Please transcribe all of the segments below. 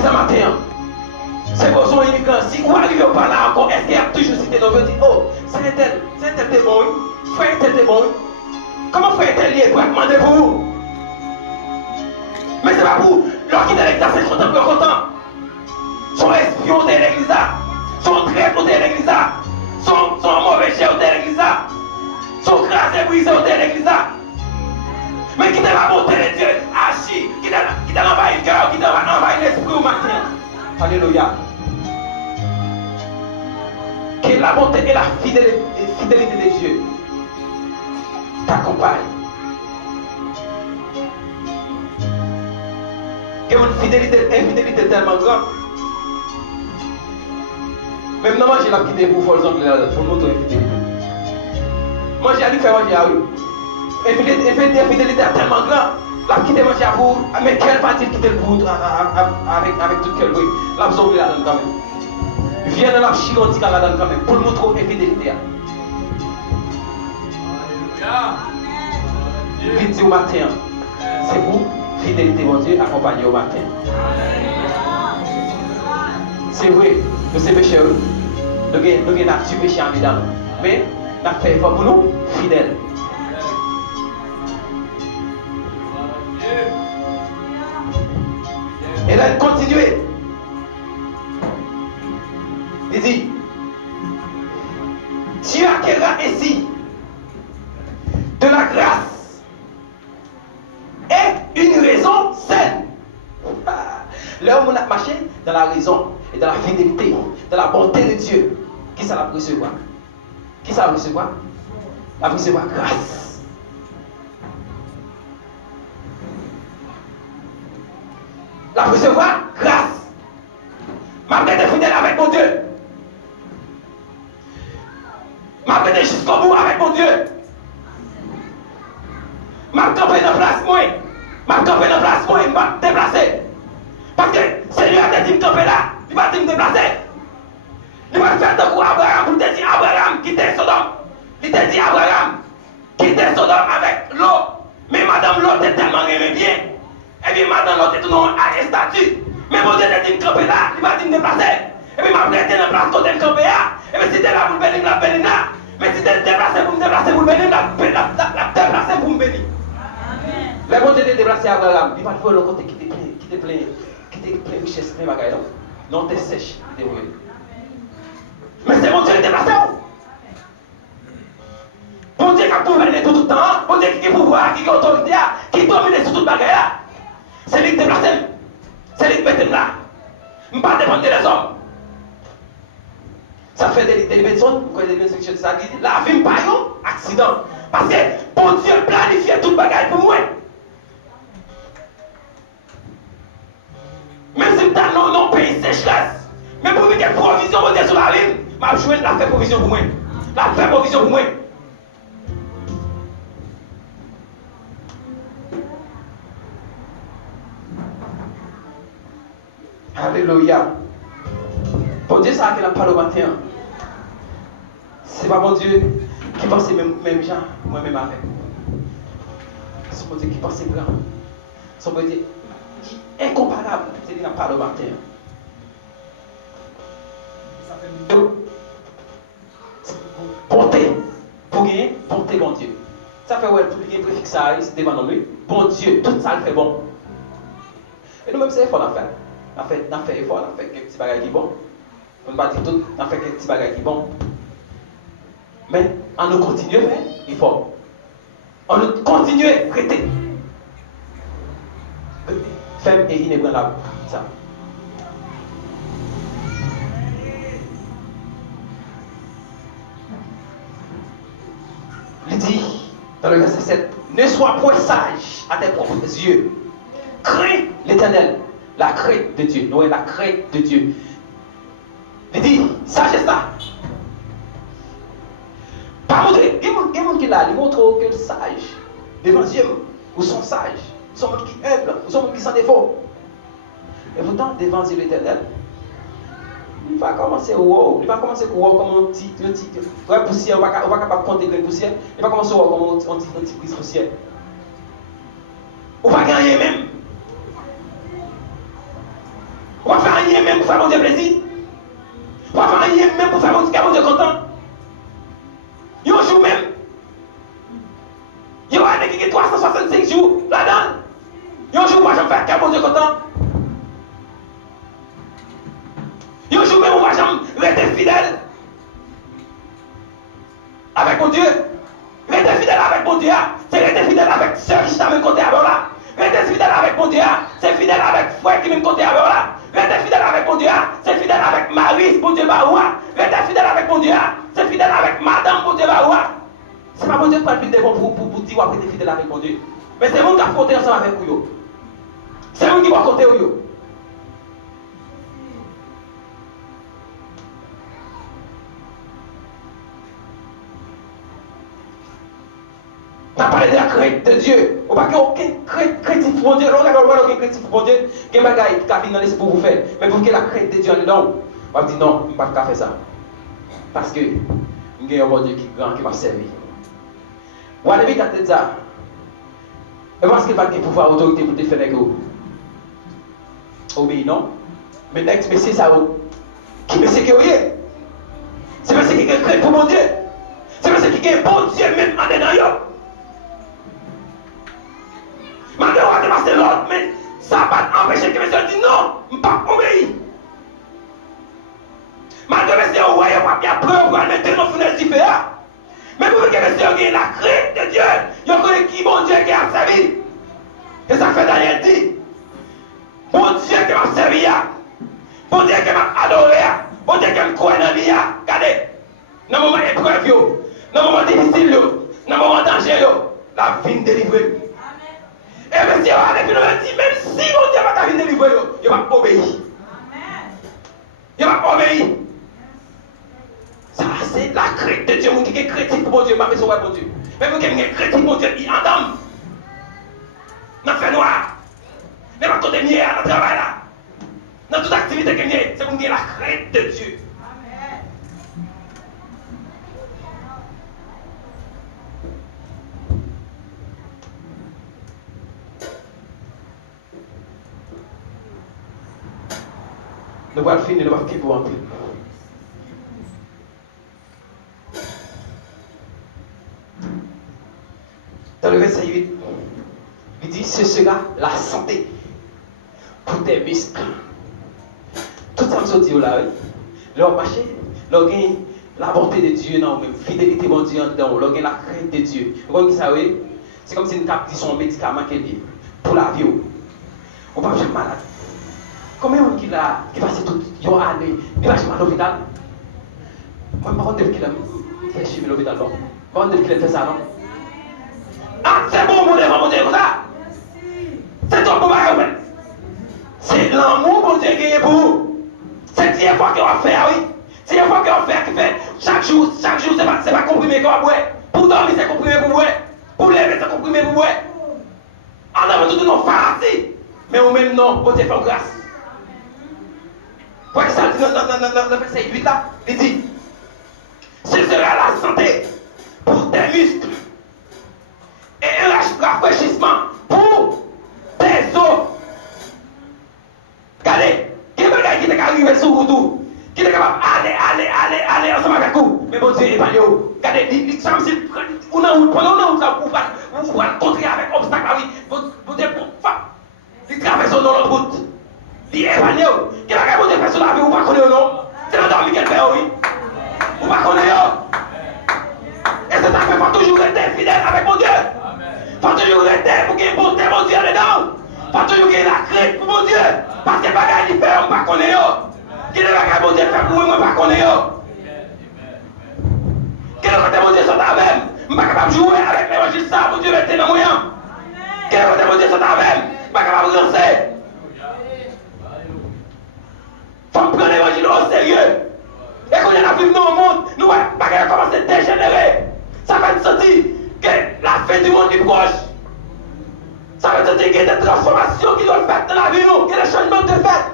l'église matin. C'est pour son immigrant. Si vous arrivez au là encore, est-ce qu'il y a toujours cité dans votre dit, oh, c'est un tel t'es bon, frère tel t'es bon. Comment frère tel lié pour demander pour vous? Mais c'est pas pour leur qui est l'église, c'est content pour content. Son espion de l'église, son traître de l'église, son mauvais chef de l'église, son crasé brisé de l'église. Mais qui t'a la bonté de Dieu, Hachi, qui t'a envahi le cœur, qui t'a envahi l'esprit au matin. Alléluia. Que la bonté et la fidélité de Dieu t'accompagnent. Que une infidélité tellement grande. Même non, j'ai la quitté pour faire pour notre infidélité. Moi, j'ai allé faire manger à eux. Infidélité tellement grande. La quitté manger à vous. Mais quelle partie quitter le bout avec tout quel bruit. La besoin de la donne quand même. Viens dans la chigantique à la donne quand même. Pour nous trouver infidélité. Vite au matin. C'est vous, fidélité mon Dieu, accompagné au matin. C'est vrai, nous sommes pécheurs. Nous avons nature péché en dedans. Mais nous avons fait effort pour nous, fidèles. Et là, il continue. Il dit, Dieu acquérera ainsi de la grâce et une raison saine. Là où on a marché dans la raison et dans la fidélité, dans la bonté de Dieu, qui ça va recevoir? Qui ça va recevoir? La recevoir grâce. La recevoir grâce. Malgré d'être fidèle avec mon Dieu. Malgré jusqu'au bout avec mon Dieu. Je vais camper dans place, moi. Je vais camper dans place, moi. Je vais me déplacer. Parce que Seigneur a dit de camper là. Il va me déplacer. Il va faire de quoi Abraham. Il t'a dit Abraham, quittez Sodome. Il t'a dit Abraham, quittez Sodome avec l'eau. Mais madame l'eau est tellement aimée bien. Et puis madame l'eau est tout à un statut. Mais mon Dieu a dit de camper là. Il va me déplacer. Et puis je vais me dans place côté de camper là. Et puis si tu es là pour me bénir, la bénir là. Mais si tu es déplacé pour me déplacer, pour me bénir, la déplacer pour me bénir. Le bon Dieu te déplacé à Abraham, il va te voir le côté qui te plaît de richesse, plein de bagages. Non, tu es sèche, tu es mauvais. Mais c'est mon Dieu qui te déplacé. Bon Dieu qui a gouverné tout le temps, bon Dieu qui a pouvoir, qui a autorité, qui domine sur tout le bagage. C'est lui qui te déplace. C'est lui qui te met là. Je ne vais pas dépendre des hommes. Ça fait des personnes, vous connaissez des personnes qui ça dit, la vie n'est pas un accident. Parce que bon Dieu planifie tout le bagage pour moi. Même si tu as non pays sécheresse, mais pour qu'il y ait provision sur la ligne, je vais la faire provision pour moi. La faire provision pour moi. Alléluia. Bon Dieu, ça a la parole au matin. C'est pas mon Dieu qui pense même gens, moi-même avec. C'est mon Dieu qui pense grand. C'est mon Dieu incomparable. C'est lui qui parle au matin. Bonté. Pour gagner, bonté, bon Dieu. Ça fait ouais, pour gagner préfixe ça, c'est devant lui. Bon Dieu, tout ça le fait bon. Et nous-mêmes, c'est effort à faire. On fait effort, on fait quelques petits bagages qui bon. On ne va pas dire tout, on fait quelques petits bagages qui bon. Mais on nous continue à faire effort. On nous continue à prêter. Femme et inébranlable. Ça. Il dit dans le verset 7, ne sois point sage à tes propres yeux. Crains l'Éternel. La crainte de Dieu. Noé, la crainte de Dieu. Il dit, sagesse là. Pas montrer. Il y a des gens qui là, ils montrent que sage. Devant Dieu, ou sont sages. Ils sont des gens qui humbles. Ils sont des gens qui sont défauts. Et pourtant, devant Dieu l'Éternel, il va commencer wow. Il va commencer wow comme un petit ouais, poussière. On va capable de compter les poussières. Il va commencer wow comme un petit prise poussière. On va gagner même. On va Dieu plaisir. Pour faire rien même pour faire mon Dieu content. Il y a un jour même. Il y a un qui a 365 jours là-dedans. Il y a un jour où je vais faire mon Dieu content. Il y a un jour même où je vais rester fidèle avec mon Dieu. Rester fidèle avec mon Dieu, c'est rester fidèle avec ceux qui sont côté avant là. Rester fidèle avec mon Dieu, c'est fidèle avec frère qui me côté avant là. Rester fidèle avec mon Dieu, c'est fidèle avec Marie, mon Dieu Baroua. Rester fidèle avec mon Dieu, c'est fidèle avec Madame, mon Dieu Baroua. C'est pas mon Dieu qui va le devant pour dire que tu es fidèle avec mon Dieu. Mais c'est vous qui avez compté ensemble avec vous. C'est vous qui va compter vous. On a parlé de la crainte de Dieu. On ne peut pas aucun créatif pour Dieu. On a aucun créatif pour Dieu. Il y a des choses qui viennent dans l'esprit pour vous faire. Mais pour que la crainte de Dieu en dedans, on va dire non, je ne peux pas faire ça. Parce que il y a un bon Dieu qui est grand, qui va servir. Vous allez vite à tête ça. Et parce qu'il n'y a pas de pouvoir, autorité pour te faire avec vous. Obéis, non? Mais c'est ça. Qui me sait que vous êtes? C'est parce qu'il y a un crainte pour mon Dieu. C'est parce qu'il y a un bon Dieu même en dedans. Malgré on va dépasser l'autre, mais ça va pas empêcher que monsieur dise non, je ne vais pas obéir. Malgré monsieur, on voit bien preuve pour mettre nos fenêtres différentes. Mais pour que monsieur ait la crainte de Dieu, il y a qui bon Dieu qui a servi. Et ça fait Daniel dit, bon Dieu qui m'a servi, bon Dieu qui m'a adoré, bon Dieu qui m'a croit dans la vie. Regardez, dans le moment épreuve, dans le moment difficile, dans le moment danger, la vie me délivre. Et monsieur, avec nous, dit, même si mon Dieu va venir délivrer, il va obéir. Il va obéir. Ça, c'est la crainte de Dieu. Vous qui êtes chrétien pour mon Dieu, pas besoin de mon Dieu. Mais vous qui êtes chrétien pour mon Dieu, il en dame. Dans le fait noir. Même quand on est mieux, dans le travail là. Dans toute activité que vous avez, c'est pour vous la crainte de Dieu. Nous allons finir, nous allons finir pour entrer. Dans le verset 8, il dit ce sera la santé pour tes muscles. Tout ça, je dis là, leur marché, leur gain la bonté de Dieu, non, même fidélité de Dieu en dedans, leur gain la crainte de Dieu. Vous voyez ça, oui? C'est comme si une cap dit son médicament qu'elle dit pour la vie. On ne peut pas être malade. Combien de gens qui passent toute une année, qui va à l'hôpital? Moi, je ne sais pas qui fait suivre l'hôpital. Je ne sais pas qui fait ça, non? Ah, c'est bon, mon Dieu, comme ça. C'est ton bon bagage. C'est l'amour, mon Dieu, qui est pour vous. C'est une fois qu'on va faire, oui. C'est une fois qu'on va faire qui fait chaque jour, c'est pas comprimé qu'on va boire. Pour dormir, c'est comprimé pour boire. Pour lever, c'est comprimé pour boire. On a besoin de nos pharmacies. Mais au même nom, bon Dieu, fait grâce. Pour que ça dit dans le verset 8 là, il dit, ce sera la santé pour tes muscles et un rafraîchissement pour tes os. Regardez, qui est quelqu'un qui est arrivé sur vous, qui est capable d'aller ensemble avec vous, mais bon Dieu est pas yo. Regardez, il semble si on a une route là, vous pouvez contrer avec obstacle là, oui, vous dites pour il traverse dans l'autre route. Il est épargné. Qui va regarder faire sur la vie, vous ne connaissez pas non? C'est le dormi qu'elle fait, oui. Vous ne connaissez pas. Et c'est ça qu'il faut toujours rester fidèle avec mon Dieu. Il faut toujours rester pour qu'il y ait une bonté, mon Dieu, dedans. Il faut toujours qu'il y ait la crainte pour mon Dieu. Parce que les bagages qu'il fait, on ne connaît pas. Qui les bagages mon Dieu fait pour moi, on ne connaît pas. Quel côté mon Dieu sont avec? Je ne suis pas capable de jouer avec l'évangile ça, mon Dieu, mettez dans moyen. Quel côté mon Dieu sont avec? Je ne suis pas capable de lancer. Il faut prendre l'évangile au sérieux. Et quand on a vu dans le monde, nous voyons pas commencer à dégénérer. Ça va nous sentir que la fin du monde est proche. Ça va nous sentir qu'il y a des transformations qui doivent être faites dans la vie, qu'il y a des changements de fait.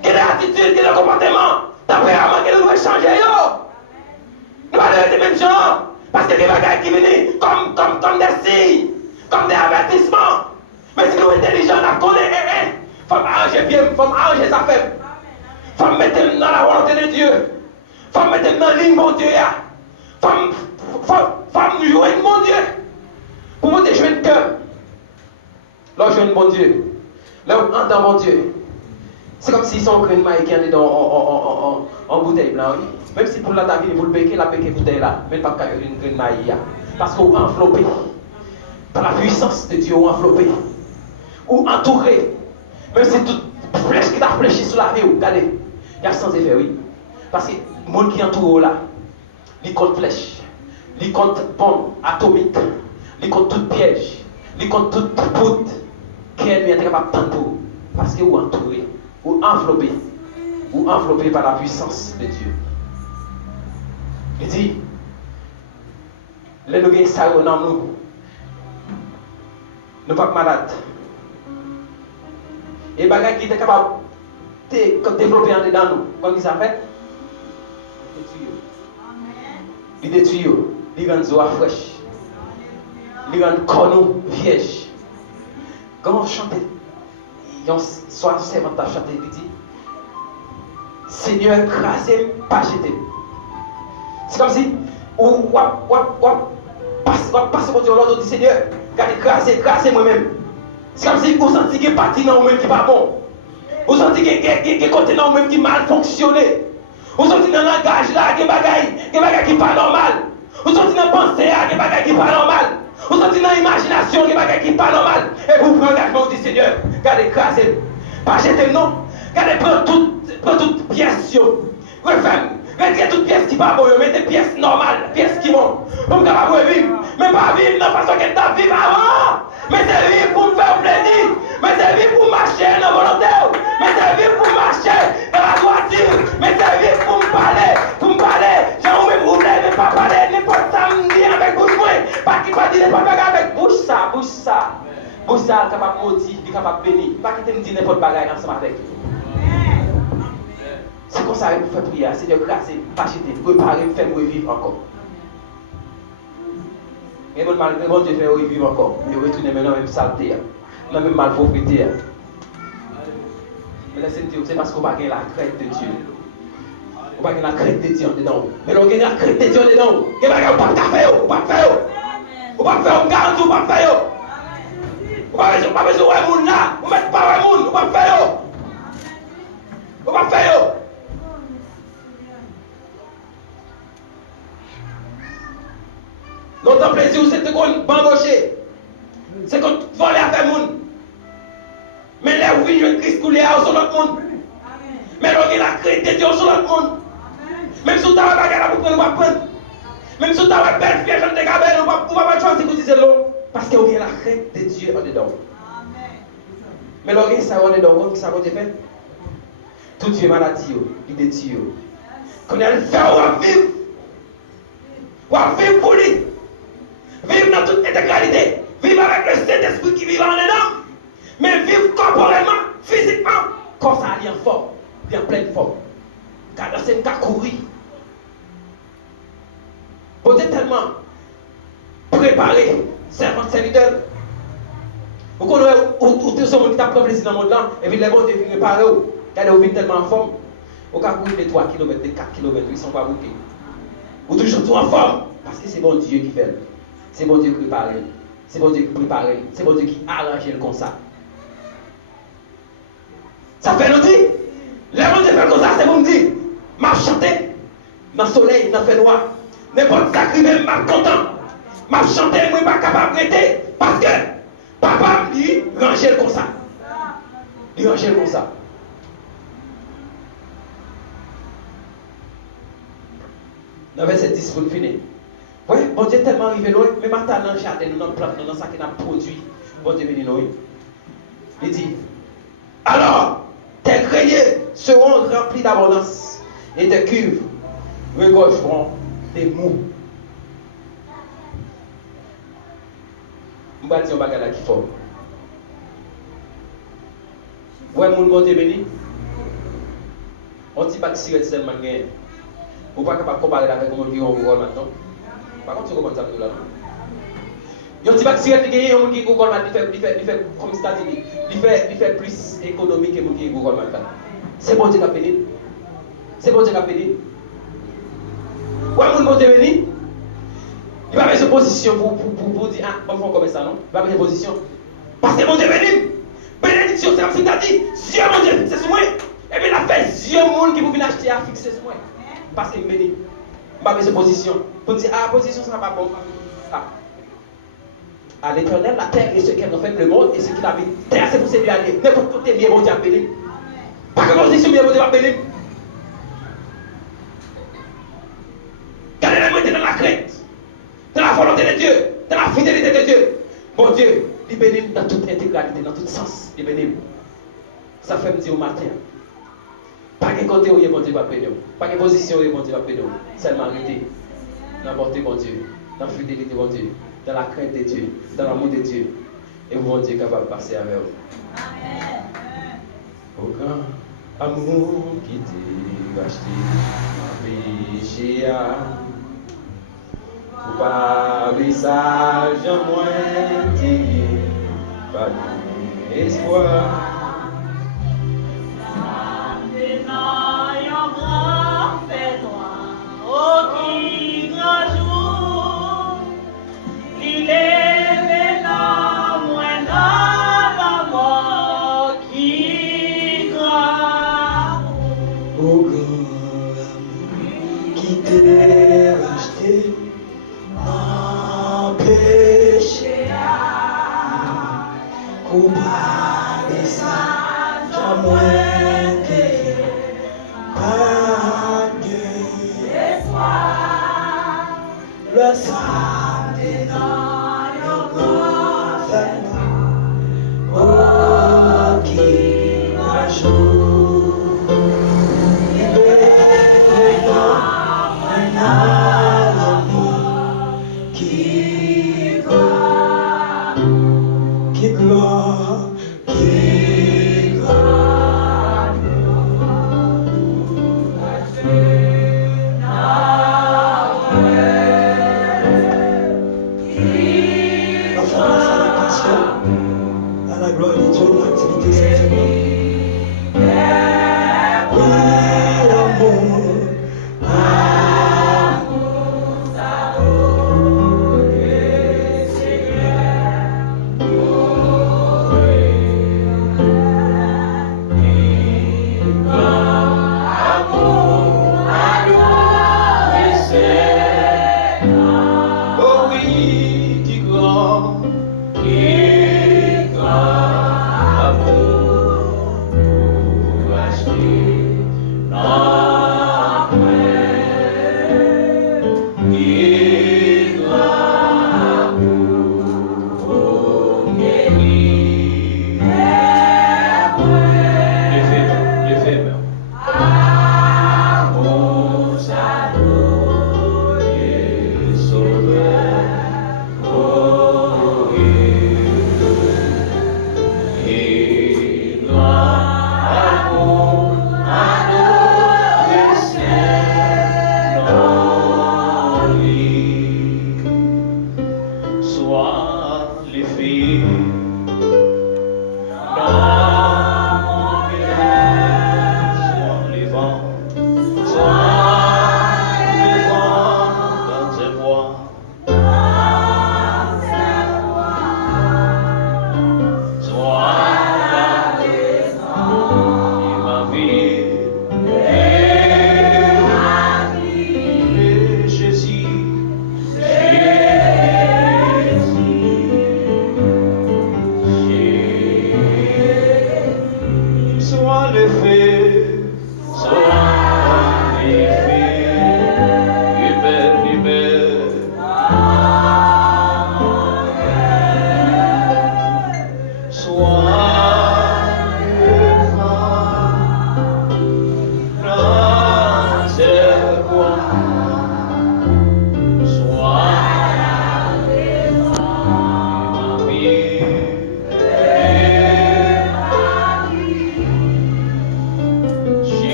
Qu'il y a des attitudes, qu'il y a des comportements. D'après avant que nous devons changer. Nous allons être les mêmes gens. Parce que les bagages qui viennent comme des signes, comme des avertissements. Mais si nous sommes intelligents, nous connaissons. Il faut arranger bien, il faut arranger sa faible. Faut mettre dans la volonté de Dieu. Faut mettre dans la ligne, mon Dieu. Faut jouer mon Dieu. Pour me jouer le cœur. Là, je mon Dieu. Là, on entend mon Dieu. C'est comme si son grain de maïs qui est en bouteille blanche. Même si pour la vie, pour le béquer, la béquer bouteille là. Même pas qu'il y ait une grain de maïs. Parce qu'on est enveloppé. Par la puissance de Dieu, on est enveloppé. Ou entouré. Même si toute flèche qui t'a fléchi sur la vie, regardez. Il y a sans effet, oui. Parce que le monde qui entoure là, il compte flèche. Il compte bombe atomique. Il compte tout piège. Il compte toute poudre. Qui est capable de tenter. Parce que vous entouré. Ou enveloppé par la puissance de Dieu. Il dit, les nous ça dans nous, nous pas malades. Et les bagages qui étaient capables de développer en dedans nous, comment ils ont fait? Ils détruisent. Ils rendent nous fraîches. Ils rendent corps nous vierges. Quand on chante, soit servant à chanter, il dit Seigneur, crasez, pas jeter. C'est comme si, ou passe pour Dieu, l'autre dit Seigneur, crasez moi-même. C'est comme si vous sentez qu'il y a parti dans vous-même qui n'est pas bon. Vous sentez qu'il y a côté dans vous-même qui mal fonctionné. Vous sentez dans le langage là, qu'il y a des bagages qui n'est pas normal. Vous sentez dans la pensée là, qu'il y a des bagages qui n'est pas normal. Vous sentez dans l'imagination qu'il y a des bagages qui n'est pas normal. Et vous prenez l'engagement, vous dites Seigneur, regardez, crasez. Pas jeter non. Regardez, prends toute pièce. Retirez toute pièce qui va bon, mettez pièces normales, pièces qui vont. Pour me vivre. Mais pas vivre de la façon qu'elle t'a vivre avant. Mais c'est vivre pour me faire plaisir. Mais c'est vivre pour marcher dans la volonté. Mais c'est vivre pour marcher dans la droiture. Mais c'est vivre pour me parler. J'ai oublié vous mais pas parler n'importe samedi avec bouche moi. Pas qui va dire n'importe quoi avec bouche ça. Bouche ça, capable de maudire, capable de bénir. Pas qui te dit n'importe quoi ensemble avec vous. C'est comme ça que vous faites prière, Seigneur, grâce, pas jeter, préparer, faire revivre encore. Et bon Dieu fait revivre encore, mais retourner maintenant même saleté, dans même malpropreté. Mais laissez dire, c'est parce qu'on n'a pas la crainte de Dieu. On n'a pas la crainte de Dieu dedans. Mais on a la crainte de Dieu dedans. On n'a pas faire, on n'a pas faire. On n'a pas faire, on garantit, on n'a pas faire. On n'a pas besoin de monde là, on ne met pas de monde, on n'a pas faire. On n'a pas faire. Notre plaisir, c'est qu'on bambocher. C'est qu'on vole avec le monde. Mais les oui, je Christ pour les sur l'autre monde. Mais l'on a la crainte de Dieu sur l'autre monde. Même si tu as la bagarre pour prendre, on va prendre. Même si tu as la belle fille, je ne t'ai on va pas choisir que tu dises l'eau. Parce qu'il y a la crainte de Dieu en dedans. Mais l'on a ça en dedans, ça va te faire. Tout Dieu maladie, il détruit. Qu'on a le faire, on va vivre. On va vivre pour lui. Vivre dans toute intégralité. Vivre avec le Saint-Esprit qui vit en dedans. Mais vivre corporellement, physiquement. Comme ça, il est en forme. Il est en pleine forme. Car c'est un cas courir. Vous êtes tellement préparé, serviteur. Vous connaissez où tout ce monde qui t'a pris plaisir dans le monde là. Et puis les bons deviennent préparés. Regardez, vous êtes tellement en forme. Vous pouvez courir de 3 km, de 4 km, ils ne sont pas bouqués. Vous toujours tout en forme. Parce que c'est bon Dieu qui fait. C'est bon Dieu qui prépare. C'est bon Dieu qui prépare. C'est bon Dieu qui arrange le comme ça. Ça fait nous dire. Les bon Dieu fait comme ça, c'est bon dire. M'a chanté. Dans le soleil, dans le fait noir. N'importe ça qui m'a content. M'a chanté, moi pas capable d'arrêter. Parce que papa me dit, rangez comme ça. Il rangez comme ça. Dans verset 10 pour finir. Oui, bon Dieu est tellement arrivé loin, mais maintenant dans le jardin, nous dans plante, dans ça qui a produit. Bon Dieu béni nous. Il dit, alors, tes greniers seront remplis d'abondance et tes cuves regorgeront des mous. Je vais dire un bagage qui faut. Ouais, mon bon Dieu béni. On dit pas que si c'est seulement gagné. Vous n'êtes pas capable de comparer avec mon qui ont Google maintenant. Par contre, tu comprends ça là. Il dit pas que si tu gagnes, on qui Google maintenant, il fait comme ça, il fait plus économique que mon qui Google maintenant. C'est bon Dieu qui a béni. C'est bon Dieu qui a béni. Ouais, mon Dieu béni. Il va mettre une position pour dire, ah, on va comme ça, non? Il va mettre une position. Parce que mon Dieu béni. Bénédiction, c'est comme si tu as dit, Dieu mon Dieu, c'est sur moi. Et bien, il a fait Dieu monde qui vous venir acheter à fixer sur moi. Parce qu'il me bénit. Il va mettre une position. Pour dire, ah, position, ça ne va pas bon. Ah. À l'éternel, la terre et ce qu'elle a fait, le monde et ce qu'il a vu. Terre, c'est pour se lui aller. N'importe côté, bien, mon Dieu a béni. Pas que position, bien, mon Dieu a béni. Quand elle est dans la crainte, dans la volonté de Dieu, dans la fidélité de Dieu, bon Dieu, il bénit dans toute intégralité, dans tout sens. Il bénit. Ça fait me dire au matin. Pas de côté où il y a bon Dieu va bénir. Pas de position où il y a bon Dieu va bénir. Seulement arrêter. N'importe bon Dieu. Dans la fidélité de Dieu. Dans la crainte de Dieu. Dans l'amour de Dieu. Et bon Dieu est capable de passer avec vous. Amen. Au grand amour qui t'est racheté. Péché à. Pour pas visage en moins t'aider. Pas d'espoir.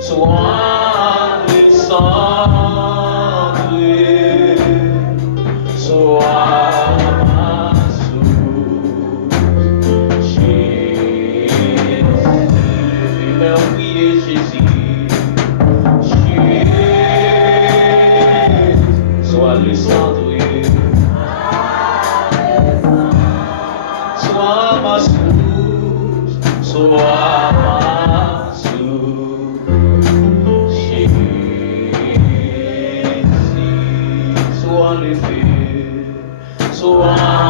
Sois le dans le feu. Souvent